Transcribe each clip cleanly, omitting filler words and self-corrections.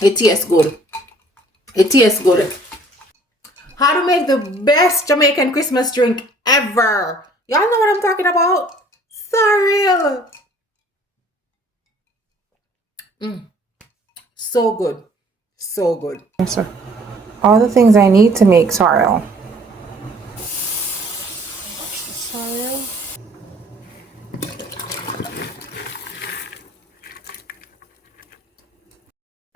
It tastes good. It tastes good. How to make the best Jamaican Christmas drink ever. Y'all know what I'm talking about? Sorrel. So good. So good. Yes, sir. All the things I need to make sorrel. Sorrel.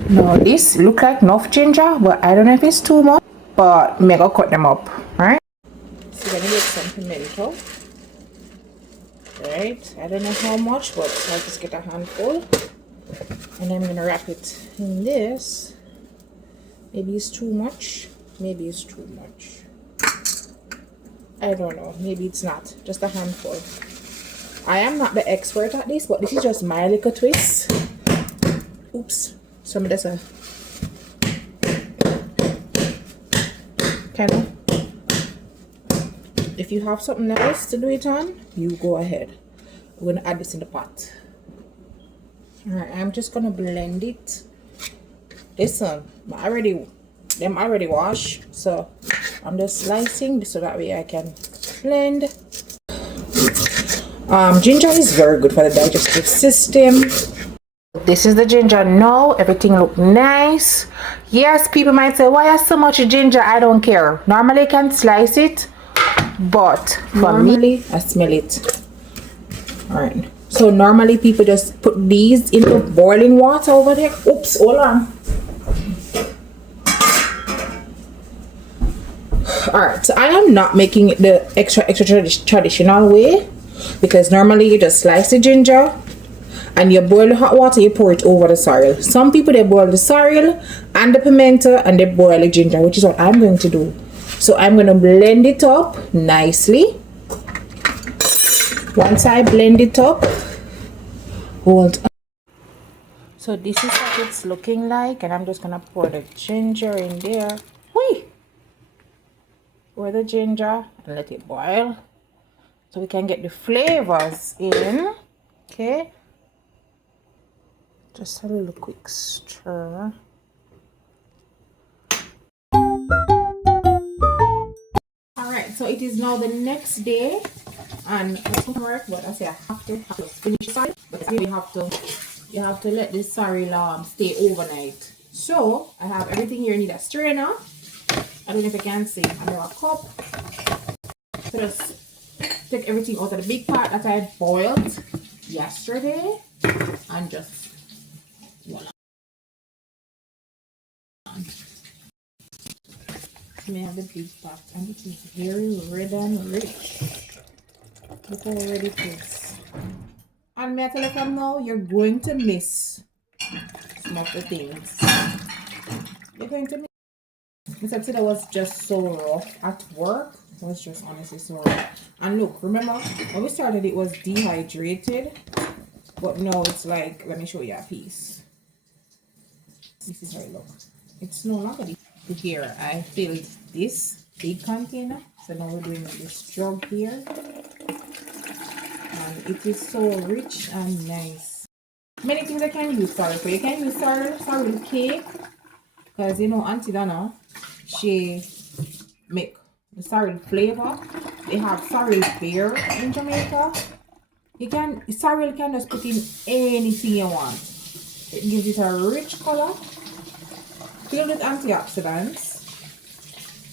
Now this look like enough ginger, but I don't know if it's too much. But me go cut them up, right? So let me get some pimento. Right, I don't know how much, but I'll just get a handful. And I'm gonna wrap it in this. Maybe it's too much. Maybe it's too much. I don't know. Maybe it's not. Just a handful. I am not the expert at this, but this is just my little twist. Oops. Some of this kind of. If you have something else to do it on, you go ahead. We're gonna add this in the pot. Alright, I'm just gonna blend it. Listen, them already washed, so I'm just slicing so that way I can blend. Ginger is very good for the digestive system. This is the ginger now. Everything look nice. Yes, people might say, why is so much ginger? I don't care. Normally I can slice it, but for me, I smell it. Alright. So normally people just put these into boiling water over there. Oops, hold on. Alright, so I am not making it the extra traditional way, because normally you just slice the ginger and you boil the hot water, you pour it over the sorrel. Some people, they boil the sorrel and the pimento and they boil the ginger, which is what I'm going to do. So I'm going to blend it up nicely. Once I blend it up, hold on. So this is what it's looking like, and I'm just going to pour the ginger in there. Whee! Pour the ginger and let it boil so we can get the flavors in. Okay, just a little quick stir. All right, so it is now the next day, and it's work, but I say I have to finish it, but you have to let this sorrel stay overnight. So I have everything here. I need a strainer. I don't know if you can see. I have a cup. So just take everything out of the big pot that I boiled yesterday and just voila. So I have the big pot, and it is very red and rich. Look how red it is. And may I tell you from now, you're going to miss some of the things. You're going to miss. Mr. Today was just so rough at work. It was just honestly so rough. And look, remember when we started it was dehydrated, but now it's like, let me show you a piece. This is how it looks. It's no longer this. Here I filled this big container, so now we're doing this jug here, and it is so rich and nice. Many things I can use sorrel for. You can use sorrel cake, because you know Auntie Donna, she make the sorrel flavor. They have sorrel beer in Jamaica. Sorrel can just put in anything you want. It gives it a rich color, filled with antioxidants,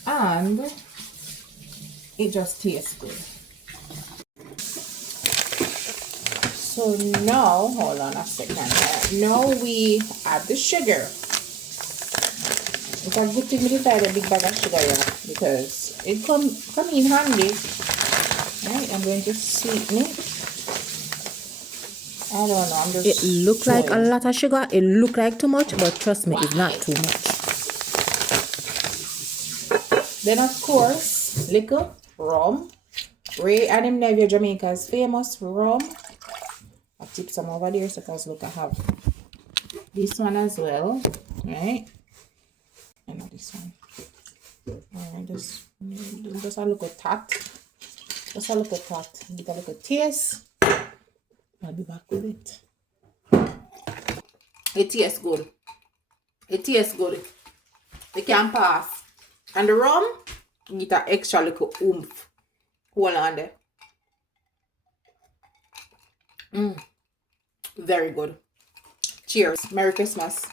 and it just tastes good. So now, hold on a second. Now we add the sugar. It's a good thing we decided a big bag of sugar here, because it come in handy. Right, I'm going to sweeten it. I don't know, I'm just... It look like a lot of sugar. It look like too much, but trust me, it's not too much. Then of course, little rum. Ray and him Nevia Jamaica's famous rum. I'll tip some over there, so because look, I have this one as well, right? And this one. Alright, just a look at that. Just a look at that. Get a look at taste. I'll be back with it. It tastes good. It tastes good. It can pass. And the rum, get an extra little oomph. Hold on there. Very good. Cheers. Merry Christmas.